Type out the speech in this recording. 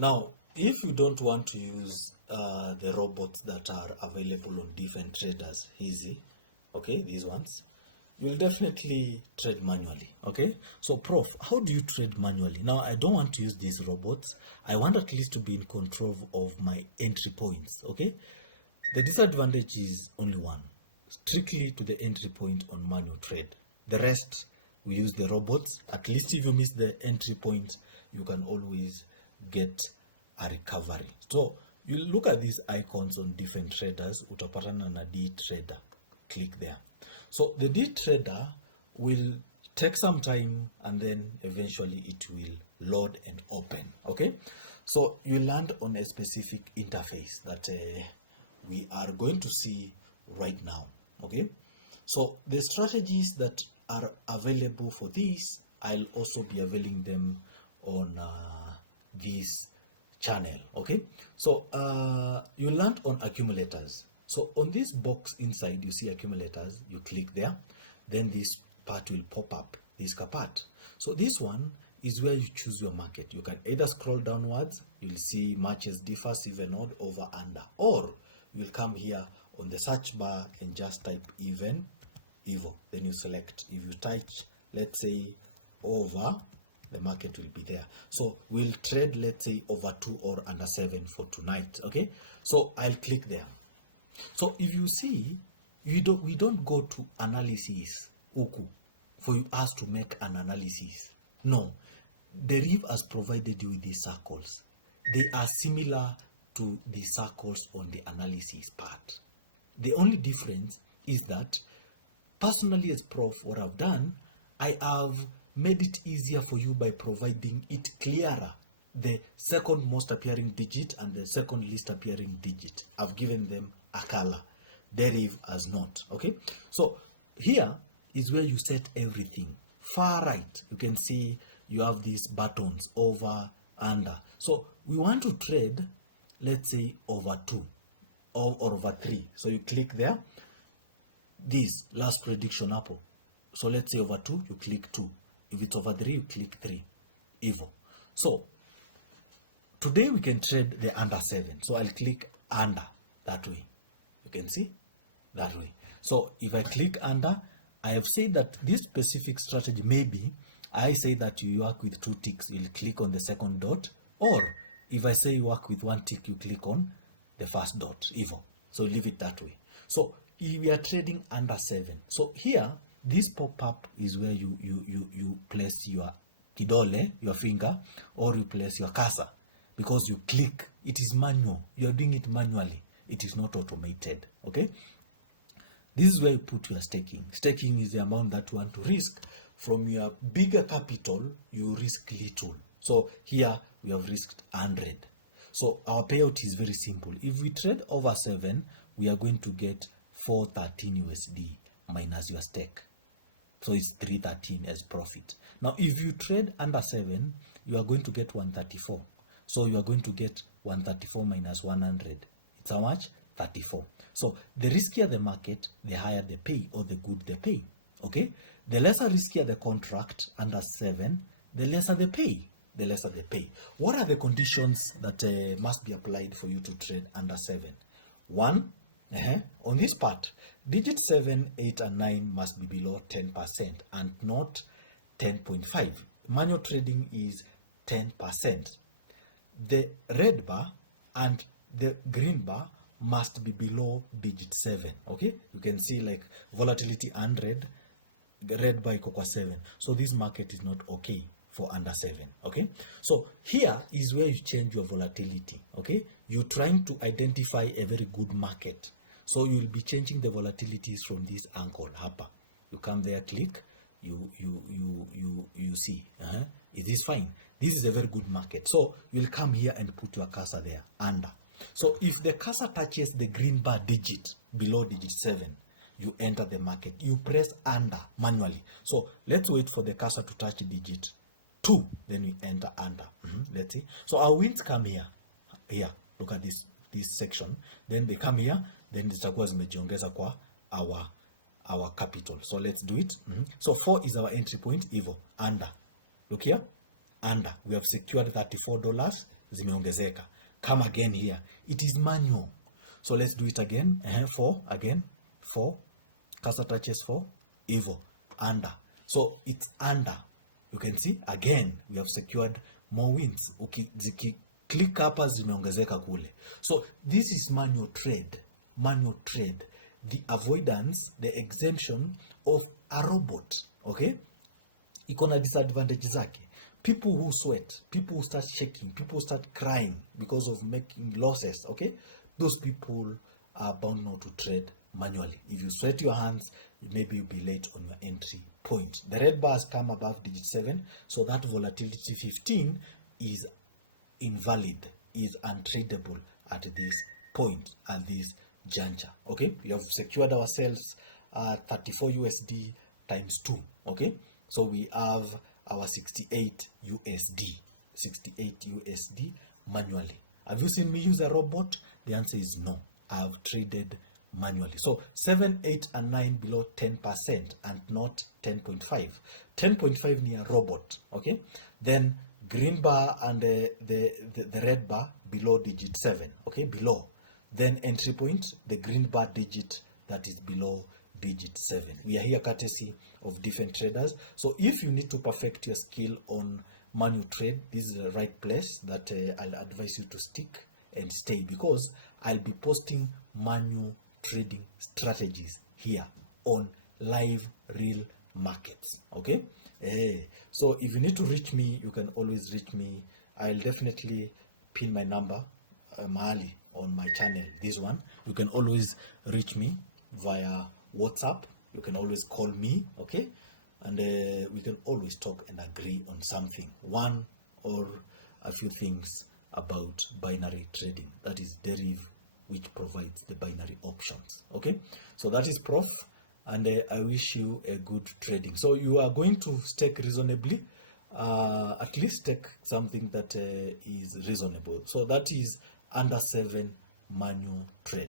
Now, if you don't want to use the robots that are available on different traders, easy, okay, these ones, you'll definitely trade manually. Okay, so Prof, how do you trade manually? Now, I don't want to use these robots. I want at least to be in control of my entry points. Okay, the disadvantage is only one, strictly to the entry point on manual trade. The rest, we use the robots. At least if you miss the entry point, you can always get a recovery. So you look at these icons on different traders, utapatana na D trader. Click there. So the D trader will take some time and then eventually it will load and open. Okay, so you land on a specific interface that we are going to see right now. Okay, so the strategies that are available for this, I'll also be availing them on this channel. Okay, so you land on accumulators. So on this box inside, you see accumulators, you click there, then this part will pop up, this part. So this one is where you choose your market. You can either scroll downwards, you'll see matches differ, even, odd, over, under, or you'll come here on the search bar and just type even, evo, then you select. If you type, let's say, over, the market will be there. So we'll trade, let's say, over 2 or under 7 for tonight. Okay, so I'll click there. So if you see, we don't go to analysis uku for us to make an analysis. No, Deriv has provided you with these circles. They are similar to the circles on the analysis part. The only difference is that, personally as Prof, what I've done, I have made it easier for you by providing it clearer. The second most appearing digit and the second least appearing digit, I've given them a color. Deriv has not. Okay, so here is where you set everything. Far right, you can see you have these buttons, over, under. So we want to trade, let's say, over 2 or over 3. So you click there, this last prediction apple. So let's say over 2, you click 2. If it's over 3, you click 3. Evo. So today we can trade the under 7. So I'll click under that way. You can see that way. So if I click under, I have said that this specific strategy, maybe I say that you work with 2 ticks, you'll click on the second dot, or if I say you work with 1 tick, you click on the first dot, evo. So leave it that way. So if we are trading under 7. So here, this pop-up is where you place your kidole, your finger, or you place your cursor, because you click. It is manual. You are doing it manually. It is not automated. Okay, this is where you put your staking. Staking is the amount that you want to risk. From your bigger capital, you risk little. So here we have risked 100. So our payout is very simple. If we trade over 7, we are going to get 413 USD minus your stake. So it's 313 as profit. Now, if you trade under 7, you are going to get 134. So you are going to get 134 minus 100. It's how much? 34. So the riskier the market, the higher the pay, or the good the pay. Okay? The lesser riskier the contract under 7, the lesser the pay. The lesser the pay. What are the conditions that must be applied for you to trade under 7? 1, on this part, digit 7, 8, and 9 must be below 10% and not 10.5. Manual trading is 10%. The red bar and the green bar must be below digit 7. Okay, you can see like volatility 100, the red bar equal 7. So this market is not okay for under 7. Okay, so here is where you change your volatility. Okay, you're trying to identify a very good market, so you'll be changing the volatilities from this angle hapa. You come there, click, you see it is fine. This is a very good market. So you'll come here and put your cursor there under. So if the cursor touches the green bar digit below digit 7, you enter the market. You press under manually. So let's wait for the cursor to touch digit 2, then we enter under. Let's see. So our wins come here. Here, look at this section. Then they come here. Then zitakuwa zimejiongeza kwa our capital. So let's do it. So 4 is our entry point. Evo under. Look here. Under. We have secured $34. zimeongezeka. Come again here, it is manual. So let's do it again. For cursor touches for evil under, so it's under. You can see again we have secured more wins. Ziki click hapa zimeongezeka kule. So this is manual trade. The avoidance, the exemption of a robot. Okay, iko na disadvantage zake. People who sweat, people who start shaking, people who start crying because of making losses, okay, those people are bound not to trade manually. If you sweat your hands, maybe you'll be late on your entry point. The red bars come above digit 7, so that volatility 15 is invalid, is untradeable at this point, at this juncture. Okay, we have secured ourselves 34 USD times 2. Okay, so we have our 68 USD manually. Have you seen me use a robot? The answer is no. I have traded manually. So 7, 8, and 9 below 10% and not 10.5. 10.5 near robot. Okay, then green bar and the red bar below digit 7. Okay, below. Then entry point, the green bar digit that is below digit 7. We are here courtesy of different traders. So if you need to perfect your skill on manual trade, this is the right place that I'll advise you to stick and stay, because I'll be posting manual trading strategies here on live real markets. Okay, so if you need to reach me, you can always reach me. I'll definitely pin my number mahali on my channel, this one. You can always reach me via WhatsApp. You can always call me, okay, and we can always talk and agree on something, one or a few things about binary trading. That is Deriv, which provides the binary options. Okay, so that is Prof, and I wish you a good trading. So you are going to stake reasonably, at least take something that is reasonable. So that is under 7 manual trade.